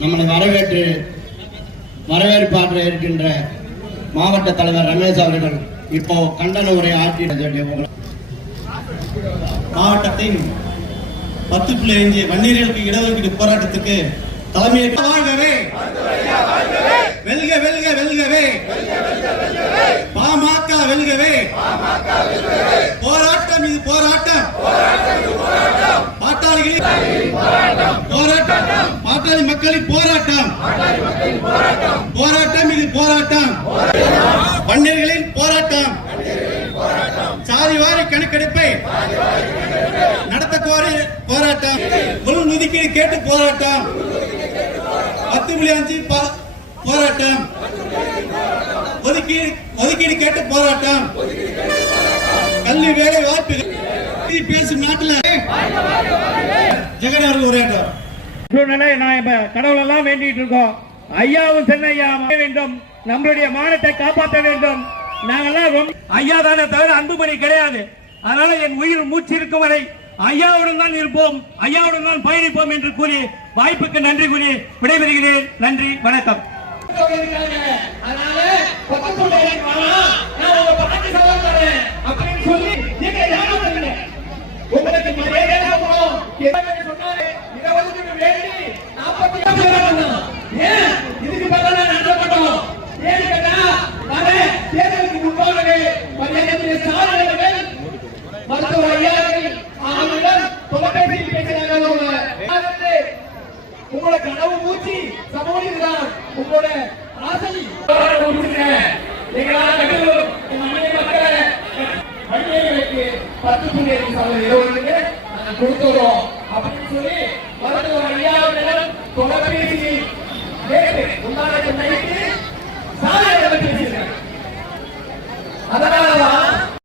நம்மளை வரவேற்பாற்ற இருக்கின்ற மாவட்ட தலைவர் ரமேஷ் அவர்கள் இப்போ கண்டன உரை ஆற்றி மாவட்டத்தின் 10.5 வன்னியர்களுக்கு இடஒதுக்கீடு போராட்டத்துக்கு தலைமையேற்று வாழ்கவே வெல்க வெல்க வெல்கவே பாமக வெல்கவே போராட்டம் இது போராட்டம் பாட்டாளிகளின் போராட்டம் பாட்டாளி மக்களின் போராட்டம் போராட்டம் இது போராட்டம் வன்னியர்களின் போராட்டம் சாதிவாரி கணக்கெடுப்பை நடத்த கோரி போராட்டம் முழு ஒதுக்கீடு கேட்டு போராட்டம் 10.5 போராட்டம் ஒதுக்கீடு கேட்டு போராட்டம் கல்வி வேலை வாய்ப்பு பேசும் நாட்டில் ஜெகன் அவர்கள் உரையாற்றார். சூழ்நிலை நான் இப்ப கடவுள் எல்லாம் வேண்டிட்டு இருக்கோம். ஐயாவும் சென்னையா வேண்டும், நம்மளுடைய மானத்தை காப்பாற்ற வேண்டும். நாங்கெல்லாம் ஐயா தானே தவிர அன்புமணி கிடையாது. அதனால என் உயிர் மூச்சு இருக்கும் வரை ஐயாவுடன் தான் இருப்போம், ஐயாவுடன் தான் பயணிப்போம் என்று கூறி வாய்ப்புக்கு நன்றி கூறி விடைபெறுகிறேன். நன்றி, வணக்கம். உங்களோட கனவு மூச்சு சமூகம் உங்களோட ஆசை கொடுத்துறோம் அப்படின்னு சொல்லி மருத்துவர் ஐயாவிடம் தொலைபேசியில் உண்டான